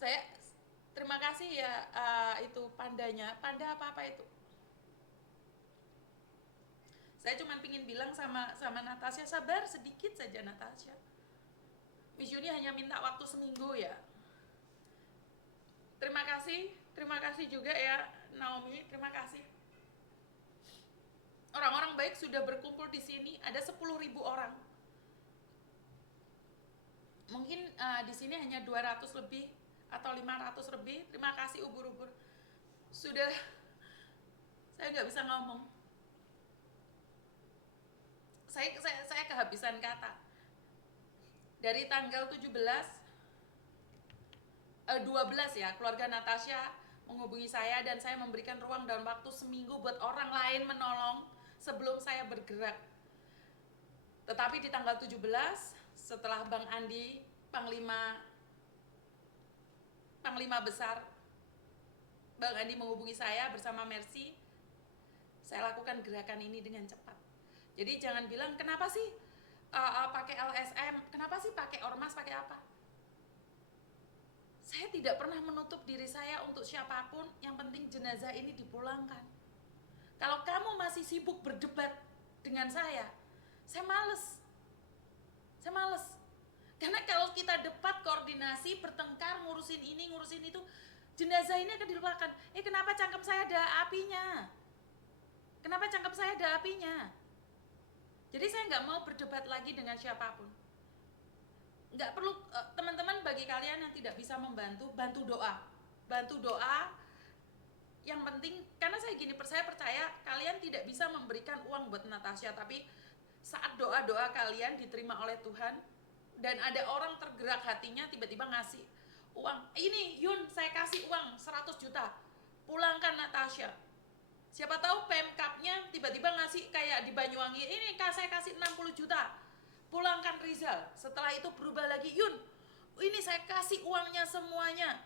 Saya terima kasih ya, itu pandanya. Panda apa itu? Saya cuma pingin bilang sama Natasha, sabar sedikit saja Natasha. Miss Yuni hanya minta waktu seminggu ya. Terima kasih juga ya Naomi, terima kasih. Orang-orang baik sudah berkumpul di sini, ada 10.000 orang. Mungkin di sini hanya 200 lebih atau 500 lebih. Terima kasih ubur-ubur. Sudah, saya nggak bisa ngomong. Saya kehabisan kata. Dari tanggal 12 ya, keluarga Natasha menghubungi saya dan saya memberikan ruang dan waktu seminggu buat orang lain menolong sebelum saya bergerak. Tetapi di tanggal 17 setelah Bang Andi, Panglima besar Bang Andi menghubungi saya bersama Mercy, saya lakukan gerakan ini dengan cepat. Jadi jangan bilang kenapa sih pakai LSM, kenapa sih pakai ormas, pakai apa? Saya tidak pernah menutup diri saya untuk siapapun, yang penting jenazah ini dipulangkan. Kalau kamu masih sibuk berdebat dengan saya males. Saya males. Karena kalau kita debat, koordinasi, bertengkar, ngurusin ini, ngurusin itu, jenazah ini akan dilupakan. Kenapa cangkem saya ada apinya? Kenapa cangkem saya ada apinya? Jadi saya nggak mau berdebat lagi dengan siapapun. Nggak perlu, teman-teman, bagi kalian yang tidak bisa membantu, bantu doa. Bantu doa. Yang penting, karena saya percaya kalian tidak bisa memberikan uang buat Natasha, tapi saat doa-doa kalian diterima oleh Tuhan dan ada orang tergerak hatinya, tiba-tiba ngasih uang, ini Yun saya kasih uang 100 juta, pulangkan Natasha. Siapa tahu Pemkapnya tiba-tiba ngasih kayak di Banyuwangi, ini saya kasih 60 juta, pulangkan Rizal. Setelah itu berubah lagi, Yun ini saya kasih uangnya semuanya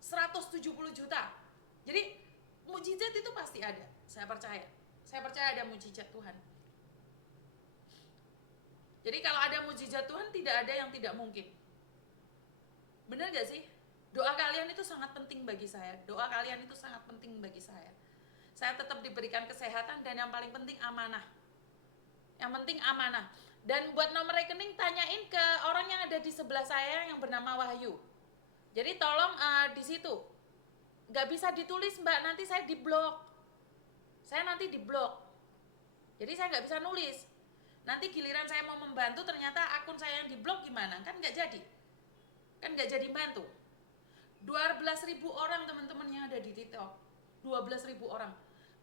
170 juta. Jadi mujizat itu pasti ada. Saya percaya ada mujizat Tuhan. Jadi kalau ada mujizat Tuhan, tidak ada yang tidak mungkin. Benar gak sih? Doa kalian itu sangat penting bagi saya. Doa kalian itu sangat penting bagi saya. Saya tetap diberikan kesehatan dan yang paling penting amanah. Yang penting amanah. Dan buat nomor rekening, tanyain ke orang yang ada di sebelah saya yang bernama Wahyu. Jadi tolong di situ. Gak bisa ditulis Mbak, nanti saya diblok. Saya nanti diblok. Jadi saya gak bisa nulis. Nanti giliran saya mau membantu, ternyata akun saya yang diblok gimana? Kan gak jadi. Kan gak jadi bantu. 12.000 orang teman-teman yang ada di TikTok. 12.000 orang.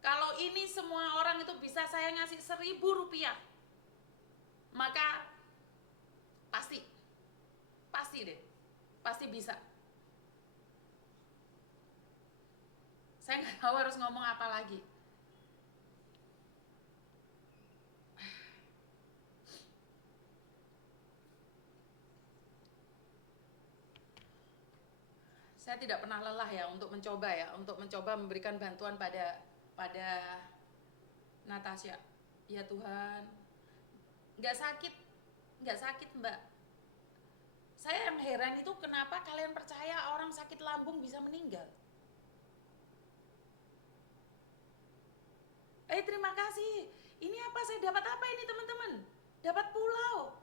Kalau ini semua orang itu bisa saya ngasih 1.000 rupiah, maka pasti deh, pasti bisa. Saya nggak tahu harus ngomong apa lagi. Saya tidak pernah lelah ya untuk mencoba memberikan bantuan pada Natasha. Ya Tuhan, nggak sakit Mbak. Saya yang heran itu kenapa kalian percaya orang sakit lambung bisa meninggal. Terima kasih. Ini apa? Saya dapat apa ini teman-teman? Dapat pulau.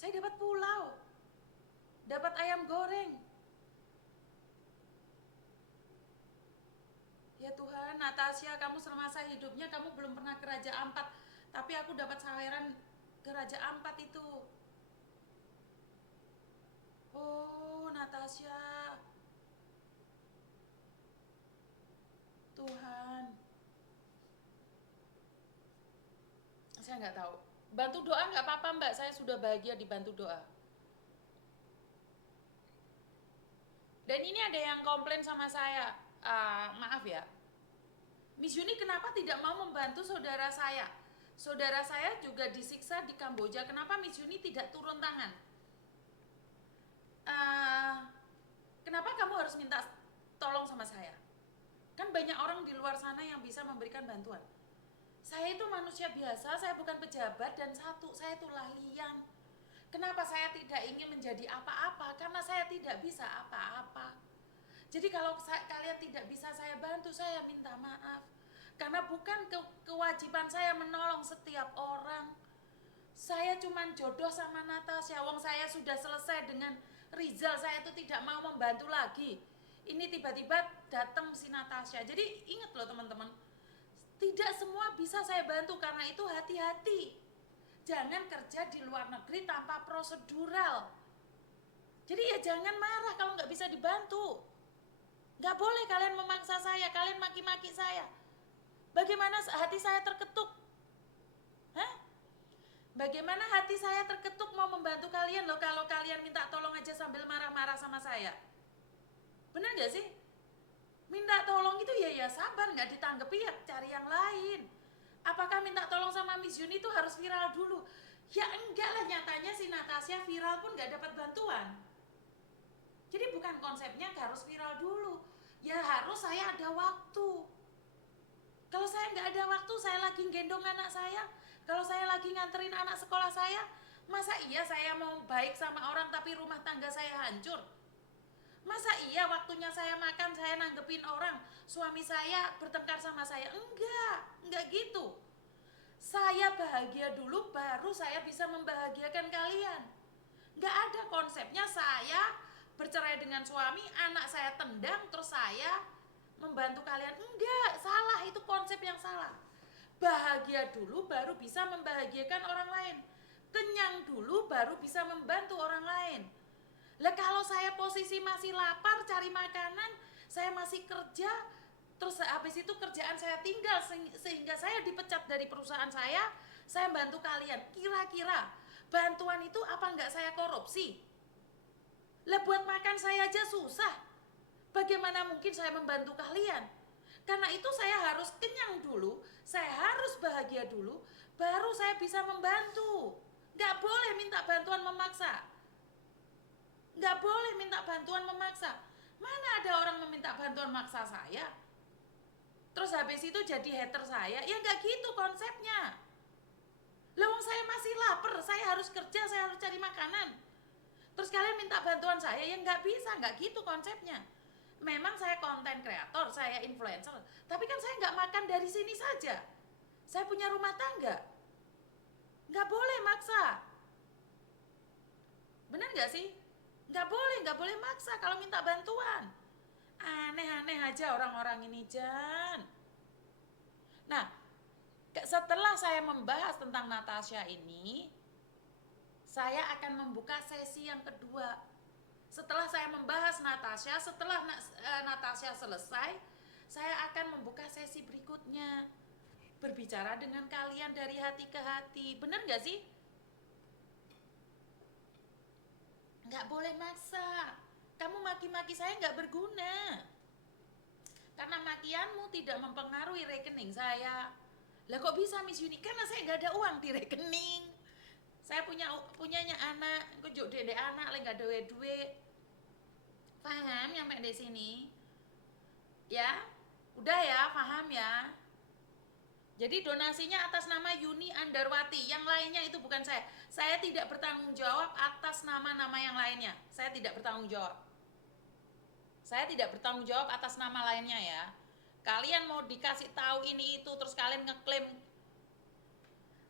Saya dapat pulau. Dapat ayam goreng. Ya Tuhan, Natasha, kamu semasa hidupnya kamu belum pernah ke Raja Ampat, tapi aku dapat saweran ke Raja Ampat itu. Oh, Natasha. Tuhan. Saya nggak tahu. Bantu doa nggak apa-apa Mbak, saya sudah bahagia dibantu doa. Dan ini ada yang komplain sama saya, maaf ya, Miss Yuni kenapa tidak mau membantu saudara saya? Saudara saya juga disiksa di Kamboja, kenapa Miss Yuni tidak turun tangan? Kenapa kamu harus minta tolong sama saya? Kan banyak orang di luar sana yang bisa memberikan bantuan. Saya itu manusia biasa, saya bukan pejabat, dan satu, saya itu laliang. Kenapa saya tidak ingin menjadi apa-apa? Karena saya tidak bisa apa-apa. Jadi kalau kalian tidak bisa saya bantu, saya minta maaf. Karena bukan kewajiban saya menolong setiap orang. Saya cuma jodoh sama Natasha. Wong saya sudah selesai dengan Rizal, saya itu tidak mau membantu lagi. Ini tiba-tiba datang si Natasha. Jadi ingat loh teman-teman, tidak semua bisa saya bantu, karena itu hati-hati. Jangan kerja di luar negeri tanpa prosedural. Jadi ya jangan marah kalau nggak bisa dibantu. Nggak boleh kalian memaksa saya, kalian maki-maki saya. Bagaimana hati saya terketuk? Hah? Bagaimana hati saya terketuk mau membantu kalian loh, kalau kalian minta tolong aja sambil marah-marah sama saya. Benar gak sih? Minta tolong itu ya sabar, nggak ditanggepi ya cari yang lain. Apakah minta tolong sama Miss Yuni itu harus viral dulu? Ya enggak lah, nyatanya si Natasha viral pun nggak dapat bantuan. Jadi bukan konsepnya harus viral dulu. Ya harus saya ada waktu. Kalau saya nggak ada waktu, saya lagi gendong anak saya, kalau saya lagi nganterin anak sekolah saya, masa iya saya mau baik sama orang tapi rumah tangga saya hancur? Masa iya waktunya saya makan saya nanggepin orang, suami saya bertengkar sama saya? Enggak gitu. Saya bahagia dulu baru saya bisa membahagiakan kalian. Enggak ada konsepnya saya bercerai dengan suami, anak saya tendang terus saya membantu kalian. Enggak, salah, itu konsep yang salah. Bahagia dulu baru bisa membahagiakan orang lain. Kenyang dulu baru bisa membantu orang lain. Lah kalau saya posisi masih lapar cari makanan, saya masih kerja, terus habis itu kerjaan saya tinggal sehingga saya dipecat dari perusahaan saya bantu kalian. Kira-kira bantuan itu apa enggak saya korupsi? Lah buat makan saya aja susah. Bagaimana mungkin saya membantu kalian? Karena itu saya harus kenyang dulu, saya harus bahagia dulu, baru saya bisa membantu. Enggak boleh minta bantuan memaksa. Nggak boleh minta bantuan memaksa. Mana ada orang meminta bantuan maksa saya, terus habis itu jadi hater saya? Ya nggak gitu konsepnya. Lawang saya masih lapar, saya harus kerja, saya harus cari makanan. Terus kalian minta bantuan saya? Ya nggak bisa, nggak gitu konsepnya. Memang saya konten kreator, saya influencer, tapi kan saya nggak makan dari sini saja. Saya punya rumah tangga. Nggak boleh maksa. Benar nggak sih? Nggak boleh maksa kalau minta bantuan. Aneh-aneh aja orang-orang ini, Jan. Nah, setelah saya membahas tentang Natasha ini, saya akan membuka sesi yang kedua. Setelah saya membahas Natasha, setelah Natasha selesai, saya akan membuka sesi berikutnya. Berbicara dengan kalian dari hati ke hati. Bener gak sih? Nggak boleh maksa. Kamu maki-maki saya nggak berguna. Karena makianmu tidak mempengaruhi rekening saya. Lah kok bisa Miss Yuni? Karena saya nggak ada uang di rekening. Saya punyanya anak, kok juk dede anak lah nggak ada duit. Paham nyampe di sini? Ya, udah ya, paham ya. Jadi donasinya atas nama Yuni Andarwati, yang lainnya itu bukan saya. Saya tidak bertanggung jawab atas nama-nama yang lainnya. Saya tidak bertanggung jawab. Saya tidak bertanggung jawab atas nama lainnya ya. Kalian mau dikasih tahu ini itu terus kalian ngeklaim.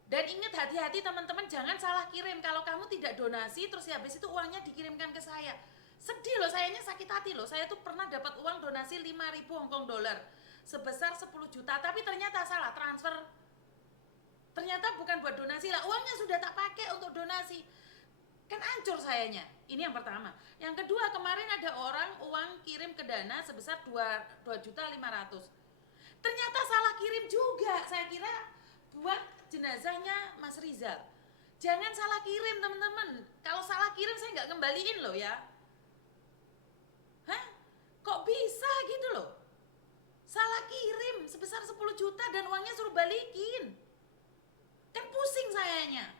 Dan ingat hati-hati teman-teman, jangan salah kirim. Kalau kamu tidak donasi terus habis itu uangnya dikirimkan ke saya. Sedih loh, sayanya sakit hati loh. Saya tuh pernah dapat uang donasi 5.000 Hongkong dolar sebesar 10 juta, tapi ternyata salah transfer. Ternyata bukan buat donasi lah, uangnya sudah tak pakai untuk donasi. Kan hancur sayanya. Ini yang pertama. Yang kedua, kemarin ada orang uang kirim ke Dana sebesar 2.500.000. Ternyata salah kirim juga. Saya kira buat jenazahnya Mas Rizal. Jangan salah kirim teman-teman. Kalau salah kirim saya nggak ngembaliin loh ya. Hah? Kok bisa gitu loh? Salah kirim sebesar 10 juta dan uangnya suruh balikin. Kan pusing sayanya.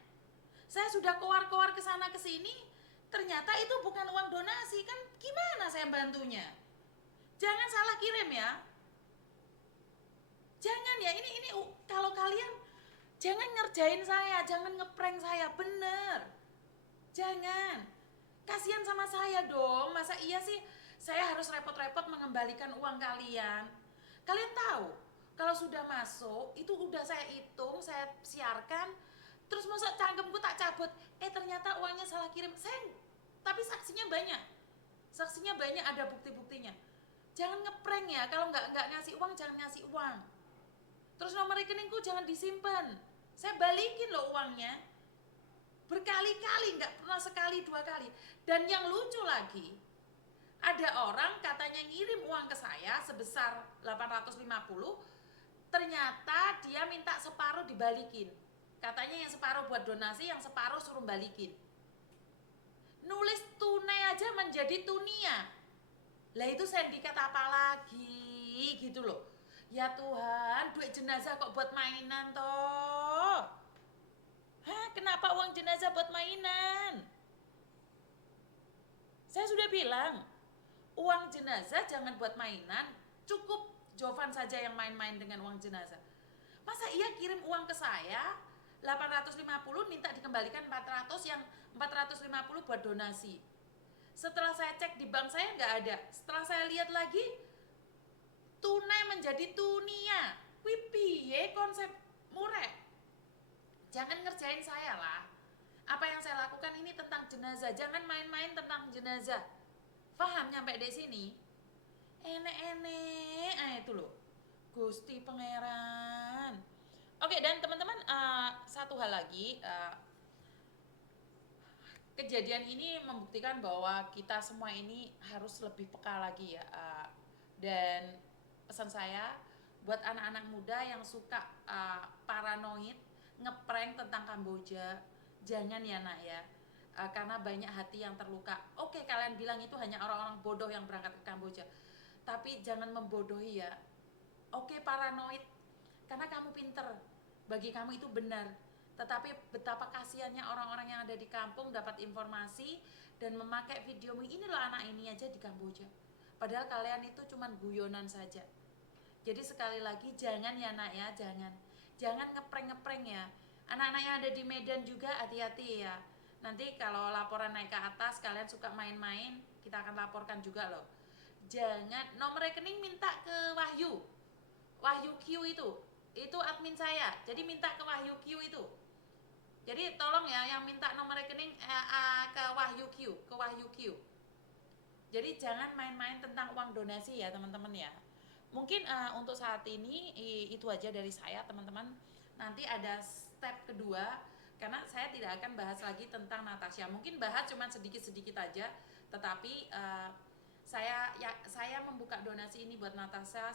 Saya sudah keluar-keluar ke sana ke sini, ternyata itu bukan uang donasi. Kan gimana saya bantunya? Jangan salah kirim ya. Jangan ya, ini kalau kalian jangan ngerjain saya, jangan ngeprank saya, bener. Jangan. Kasihan sama saya dong. Masa iya sih saya harus repot-repot mengembalikan uang kalian? Kalian tahu, kalau sudah masuk itu udah saya hitung, saya siarkan, terus masa cangkemku tak cabut, ternyata uangnya salah kirim. Tapi saksinya banyak. Saksinya banyak, ada bukti-buktinya. Jangan ngeprank ya, kalau nggak ngasih uang jangan ngasih uang. Terus nomor rekeningku jangan disimpan. Saya balikin loh uangnya. Berkali-kali, nggak pernah sekali dua kali. Dan yang lucu lagi, ada orang katanya ngirim uang ke saya sebesar 850, ternyata dia minta separuh dibalikin. Katanya yang separuh buat donasi, yang separuh suruh balikin. Nulis tunai aja menjadi tunia. Lah itu sindikat apa lagi gitu loh. Ya Tuhan, duit jenazah kok buat mainan toh? Hah, kenapa uang jenazah buat mainan? Saya sudah bilang, uang jenazah jangan buat mainan, cukup Jovan saja yang main-main dengan uang jenazah. Masa iya kirim uang ke saya 850 minta dikembalikan 400, yang 450 buat donasi. Setelah saya cek di bank saya nggak ada. Setelah saya lihat lagi, tunai menjadi tunia. Wih piye konsep murek. Jangan ngerjain saya lah. Apa yang saya lakukan ini tentang jenazah. Jangan main-main tentang jenazah. Paham nyampe di sini? Enek-enek, itu loh. Gusti Pangeran. Oke, dan teman-teman, satu hal lagi, kejadian ini membuktikan bahwa kita semua ini harus lebih peka lagi ya. Dan pesan saya buat anak-anak muda yang suka paranoid, ngeprank tentang Kamboja, jangan ya nak ya. Karena banyak hati yang terluka. Oke, kalian bilang itu hanya orang-orang bodoh yang berangkat ke Kamboja, tapi jangan membodohi ya. Oke, paranoid karena kamu pinter, bagi kamu itu benar. Tetapi betapa kasihannya orang-orang yang ada di kampung dapat informasi dan memakai videomu, ini loh anak ini aja di Kamboja. Padahal kalian itu cuman guyonan saja. Jadi sekali lagi jangan ya nak ya, jangan. Jangan ngeprank-ngeprank ya. Anak-anak yang ada di Medan juga hati-hati ya. Nanti kalau laporan naik ke atas, kalian suka main-main, kita akan laporkan juga loh. Jangan, nomor rekening minta ke Wahyu. Wahyu Q itu admin saya. Jadi minta ke Wahyu Q itu. Jadi tolong ya yang minta nomor rekening ke Wahyu Q. Jadi jangan main-main tentang uang donasi ya teman-teman ya. Mungkin untuk saat ini itu aja dari saya teman-teman. Nanti ada step kedua karena saya tidak akan bahas lagi tentang Natasha. Mungkin bahas cuma sedikit-sedikit aja, tetapi saya membuka donasi ini buat Natasha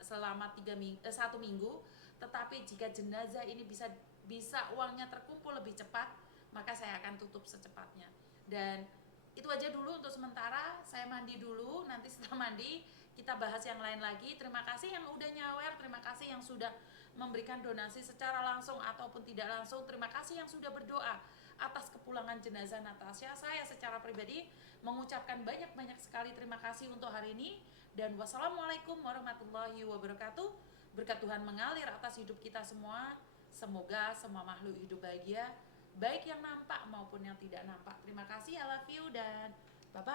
selama 1 minggu. Tetapi jika jenazah ini bisa uangnya terkumpul lebih cepat, maka saya akan tutup secepatnya. Dan itu aja dulu untuk sementara. Saya mandi dulu, nanti setelah mandi kita bahas yang lain lagi. Terima kasih yang udah nyawer, terima kasih yang sudah memberikan donasi secara langsung ataupun tidak langsung. Terima kasih yang sudah berdoa atas kepulangan jenazah Natasha. Saya secara pribadi mengucapkan banyak-banyak sekali terima kasih untuk hari ini. Dan wassalamualaikum warahmatullahi wabarakatuh. Berkat Tuhan mengalir atas hidup kita semua. Semoga semua makhluk hidup bahagia, baik yang nampak maupun yang tidak nampak. Terima kasih, I love you, dan bye-bye.